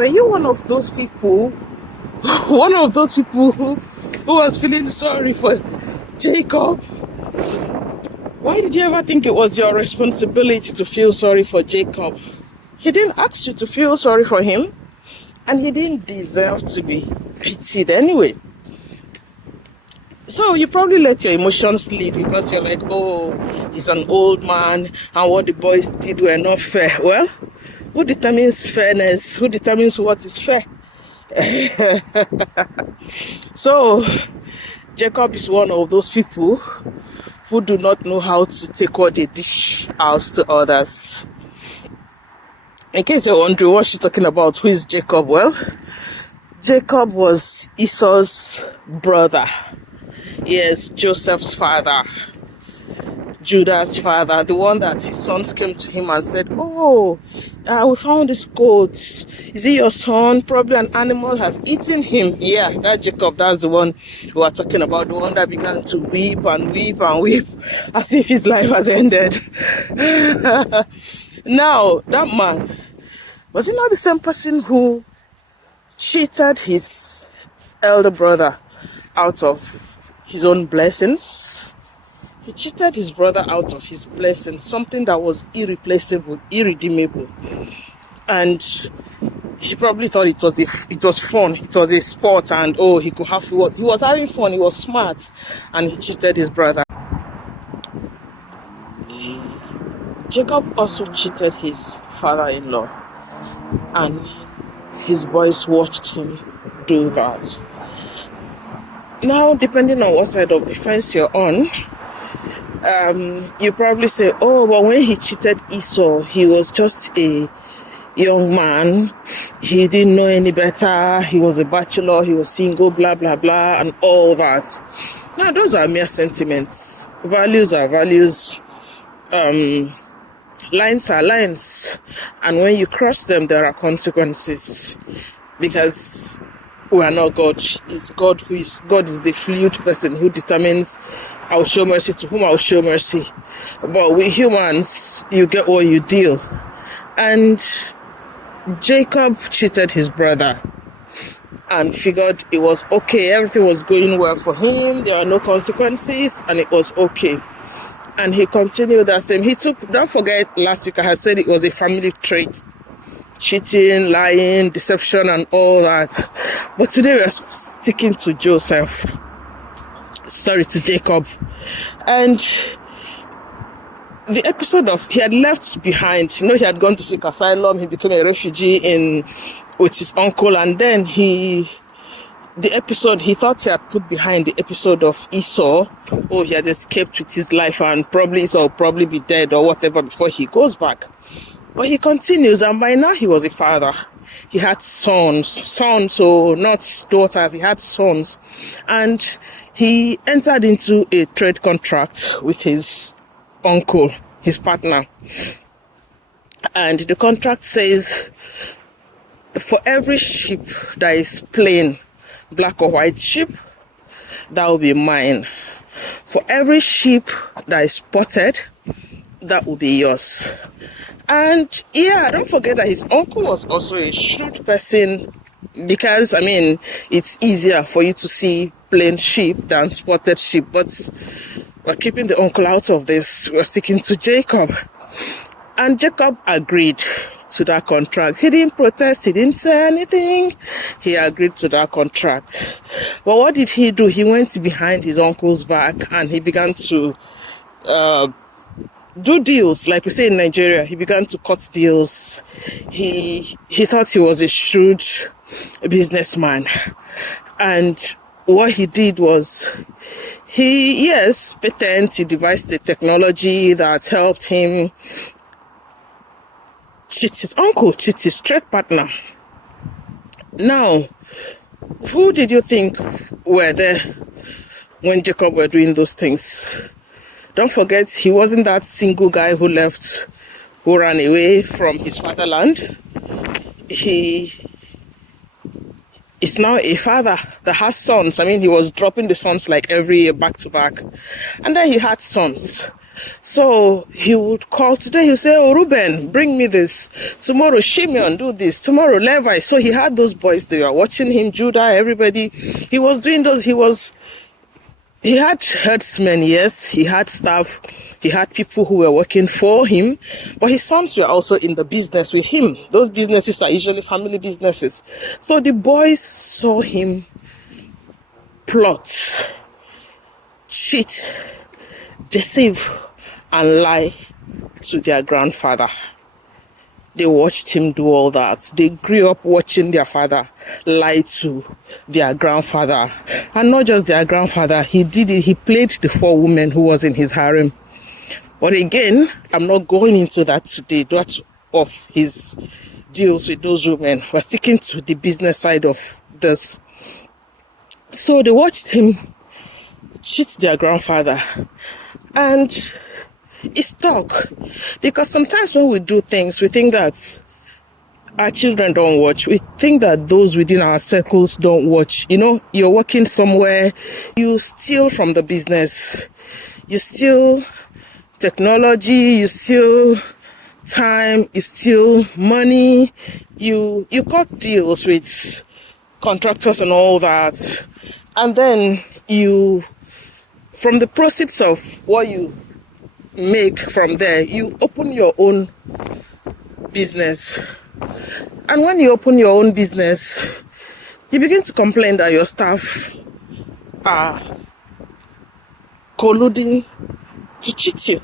Were you one of those people, who was feeling sorry for Jacob? Why did you ever think it was your responsibility to feel sorry for Jacob? He didn't ask you to feel sorry for him, and he didn't deserve to be pitied anyway. So you probably let your emotions lead because you're like, oh, he's an old man and what the boys did were not fair. Well, who determines fairness? Who determines what is fair? So Jacob is one of those people who do not know how to take what they dish out to others. In case you're wondering what she's talking about, who is Jacob? Well, Jacob was Esau's brother. Yes, Joseph's father, Judah's father, the one that his sons came to him and said, oh, we found this goat. Is it your son? Probably an animal has eaten him. Yeah, that Jacob, that's the one we are talking about, the one that began to weep and weep and weep as if his life has ended. Now, that man, was he not the same person who cheated his elder brother out of his own blessings? He cheated his brother out of his blessings, something that was irreplaceable, irredeemable. And he probably thought it was fun, it was a sport, and oh, he could have he was having fun, he was smart, and he cheated his brother. Jacob also cheated his father-in-law, and his boys watched him do that. Now, depending on what side of the fence you're on, you probably say, oh, but when he cheated Esau, he was just a young man. He didn't know any better. He was a bachelor. He was single, blah, blah, blah, and all that. Now, those are mere sentiments. Values are values. Lines are lines. And when you cross them, there are consequences. Because we are not God. It's God who is. God is the fluid person who determines, I'll show mercy to whom I'll show mercy. But we humans, you get what you deal. And Jacob cheated his brother and figured it was okay. Everything was going well for him. There are no consequences and it was okay. And he continued that same. Don't forget, last week I had said it was a family trait. Cheating, lying, deception, and all that. But today we are sticking to Jacob. And the episode of, he had left behind, he had gone to seek asylum, he became a refugee with his uncle, and then he thought he had put behind the episode of Esau. Oh, he had escaped with his life and probably Esau will probably be dead or whatever before he goes back. But he continues, and by now he was a father. He had sons, so not daughters, he had sons. And he entered into a trade contract with his uncle, his partner. And the contract says, for every sheep that is plain, black or white sheep, that will be mine. For every sheep that is spotted, that will be yours. And yeah, don't forget that his uncle was also a shrewd person, because it's easier for you to see plain sheep than spotted sheep. But we're keeping the uncle out of this. We're sticking to Jacob. And Jacob agreed to that contract. He didn't protest. He didn't say anything. He agreed to that contract. But what did he do? He went behind his uncle's back and he began to do deals. Like we say in Nigeria, he began to cut deals. He thought he was a shrewd businessman. And what he did was, he devised a technology that helped him cheat his uncle, cheat his trade partner. Now, who did you think were there when Jacob were doing those things? Don't forget, he wasn't that single guy who ran away from his fatherland. He is now a father that has sons. He was dropping the sons like every year back to back. And then he had sons. So he would call today, he'll say, oh, Reuben, bring me this. Tomorrow, Shimeon, do this. Tomorrow, Levi. So he had those boys, they were watching him, Judah, everybody. He was doing those, he had herdsmen, yes, he had staff, he had people who were working for him, but his sons were also in the business with him. Those businesses are usually family businesses. So the boys saw him plot, cheat, deceive, and lie to their grandfather. They watched him do all that. They grew up watching their father lie to their grandfather. And not just their grandfather, he did it. He played the 4 women who was in his harem. But again, I'm not going into that today. That's of his deals with those women. We're sticking to the business side of this. So they watched him cheat their grandfather. And it's stuck, because sometimes when we do things, we think that our children don't watch. We think that those within our circles don't watch. You know, you're working somewhere, you steal from the business, you steal technology, you steal time, you steal money, you cut deals with contractors and all that, and then you, from the proceeds of what you make from there, you open your own business. And when you open your own business, you begin to complain that your staff are colluding to cheat you.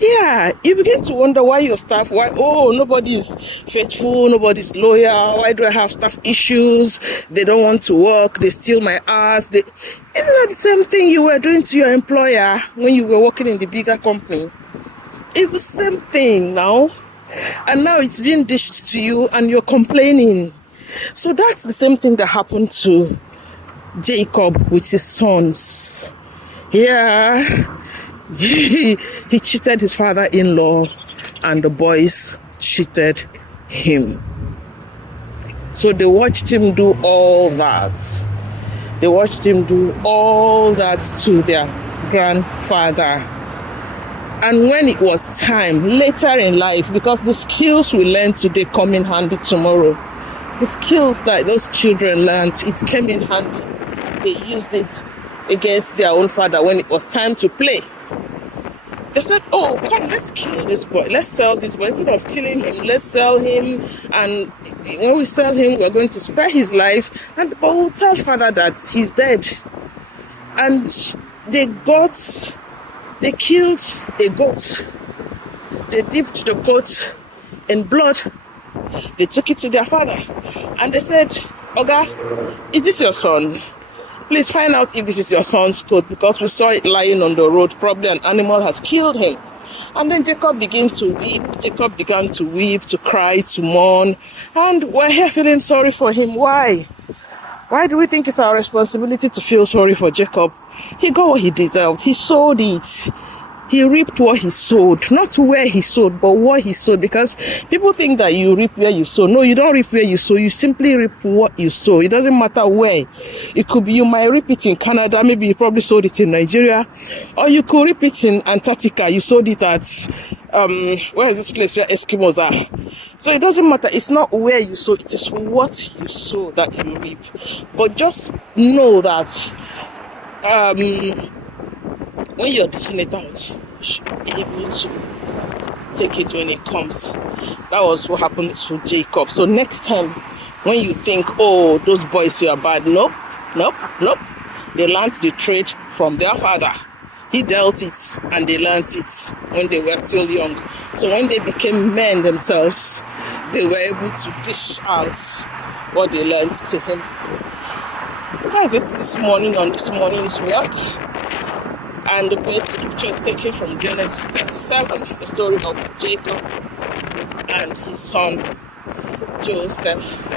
Yeah, you begin to wonder why your staff, nobody's faithful, nobody's loyal, why do I have staff issues, they don't want to work, they steal my hours. Isn't that the same thing you were doing to your employer when you were working in the bigger company? It's the same thing now, and now it's being dished to you and you're complaining. So that's the same thing that happened to Jacob with his sons. Yeah, he cheated his father-in-law, and the boys cheated him. So they watched him do all that. They watched him do all that to their grandfather. And when it was time, later in life, because the skills we learn today come in handy tomorrow, the skills that those children learned, it came in handy. They used it against their own father when it was time to play. They said, oh, come, let's kill this boy. Let's sell this boy. Instead of killing him, let's sell him. And when we sell him, we're going to spare his life. But we'll tell father that he's dead. And they killed a goat. They dipped the goat in blood. They took it to their father. And they said, Oga, is this your son? Please find out if this is your son's coat, because we saw it lying on the road. Probably an animal has killed him. And then Jacob began to weep. Jacob began to weep, to cry, to mourn. And we're here feeling sorry for him. Why? Why do we think it's our responsibility to feel sorry for Jacob? He got what he deserved. He sowed it. He reaped what he sowed. Not where he sowed, but what he sowed. Because people think that you reap where you sow. No, you don't reap where you sow. You simply reap what you sow. It doesn't matter where. It could be you might reap it in Canada. Maybe you probably sowed it in Nigeria. Or you could reap it in Antarctica. You sowed it at, where is this place where Eskimos are? So it doesn't matter. It's not where you sow. It is what you sow that you reap. But just know that, when you're dishing it out, you should be able to take it when it comes. That was what happened to Jacob. So next time, when you think, oh, those boys were bad, nope. They learned the trade from their father. He dealt it, and they learned it when they were still young. So when they became men themselves, they were able to dish out what they learned to him. That's it this morning on this morning's work. And the great scripture is taken from Genesis 37, the story of Jacob and his son Joseph.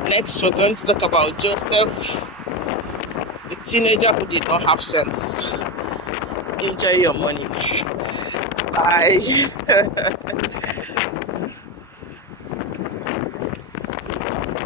Next, we're going to talk about Joseph, the teenager who did not have sense. Enjoy your money. Bye.